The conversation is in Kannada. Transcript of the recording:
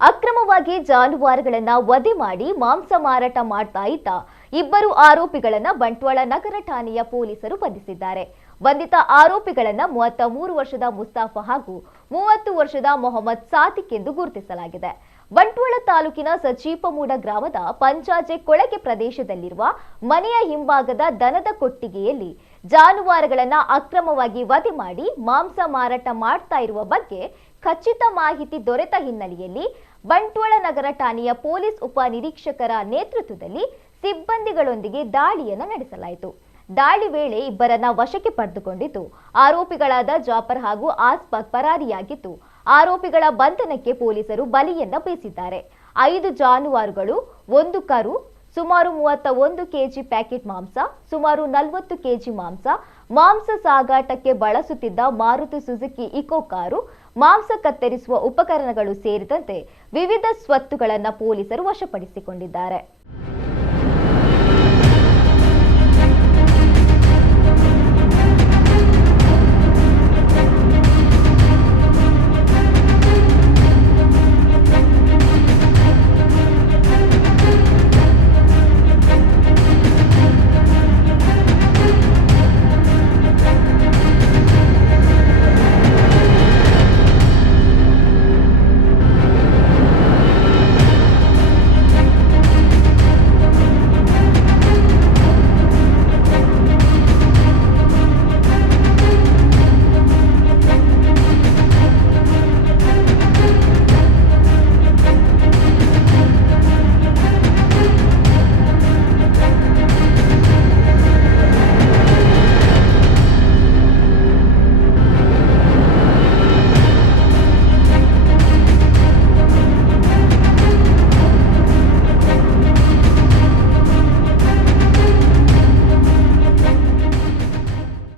ಅಕ್ರಮವಾಗಿ ಜಾನುವಾರುಗಳನ್ನ ವಧೆ ಮಾಡಿ ಮಾಂಸ ಮಾರಾಟ ಮಾಡ್ತಾ ಇದ್ದ ಇಬ್ಬರು ಆರೋಪಿಗಳನ್ನ ಬಂಟ್ವಾಳ ನಗರ ಠಾಣೆಯ ಪೊಲೀಸರು ಬಂಧಿಸಿದ್ದಾರೆ. ಬಂಧಿತ ಆರೋಪಿಗಳನ್ನ 33 ವರ್ಷದ ಮುಸ್ತಾಫಾ ಹಾಗೂ 30 ವರ್ಷದ ಮೊಹಮ್ಮದ್ ಸಾದಿಕ್ ಎಂದು ಗುರುತಿಸಲಾಗಿದೆ. ಬಂಟ್ವಾಳ ತಾಲೂಕಿನ ಸಜೀಪಮೂಡ ಗ್ರಾಮದ ಪಂಚಾಜೆ ಕೊಳಗೆ ಪ್ರದೇಶದಲ್ಲಿರುವ ಮನೆಯ ಹಿಂಭಾಗದ ದನದ ಕೊಟ್ಟಿಗೆಯಲ್ಲಿ ಜಾನುವಾರುಗಳನ್ನ ಅಕ್ರಮವಾಗಿ ವಧೆ ಮಾಡಿ ಮಾಂಸ ಮಾರಾಟ ಮಾಡ್ತಾ ಇರುವ ಬಗ್ಗೆ ಖಚಿತ ಮಾಹಿತಿ ದೊರೆತ ಹಿನ್ನೆಲೆಯಲ್ಲಿ ಬಂಟ್ವಾಳ ನಗರ ಠಾಣೆಯ ಪೊಲೀಸ್ ಉಪ ನಿರೀಕ್ಷಕರ ನೇತೃತ್ವದಲ್ಲಿ ಸಿಬ್ಬಂದಿಗಳೊಂದಿಗೆ ದಾಳಿಯನ್ನು ನಡೆಸಲಾಯಿತು. ದಾಳಿ ವೇಳೆ ಇಬ್ಬರನ್ನ ವಶಕ್ಕೆ ಪಡೆದುಕೊಂಡಿದ್ದು ಆರೋಪಿಗಳಾದ ಜಾಫರ್ ಹಾಗೂ ಆಸ್ಫಾಕ್ ಪರಾರಿಯಾಗಿದ್ದು ಆರೋಪಿಗಳ ಬಂಧನಕ್ಕೆ ಪೊಲೀಸರು ಬಲಿಯನ್ನ ಬೀಸಿದ್ದಾರೆ. 5 ಜಾನುವಾರುಗಳು, 1 ಕರು, ಸುಮಾರು 31 ಕೆಜಿ ಪ್ಯಾಕೆಟ್ ಮಾಂಸ, ಸುಮಾರು 40 ಕೆಜಿ ಮಾಂಸ ಸಾಗಾಟಕ್ಕೆ ಬಳಸುತ್ತಿದ್ದ ಮಾರುತಿ ಸುಜುಕಿ ಇಕೋ ಕಾರು, ಮಾಂಸ ಕತ್ತರಿಸುವ ಉಪಕರಣಗಳು ಸೇರಿದಂತೆ ವಿವಿಧ ಸ್ವತ್ತುಗಳನ್ನು ಪೊಲೀಸರು ವಶಪಡಿಸಿಕೊಂಡಿದ್ದಾರೆ.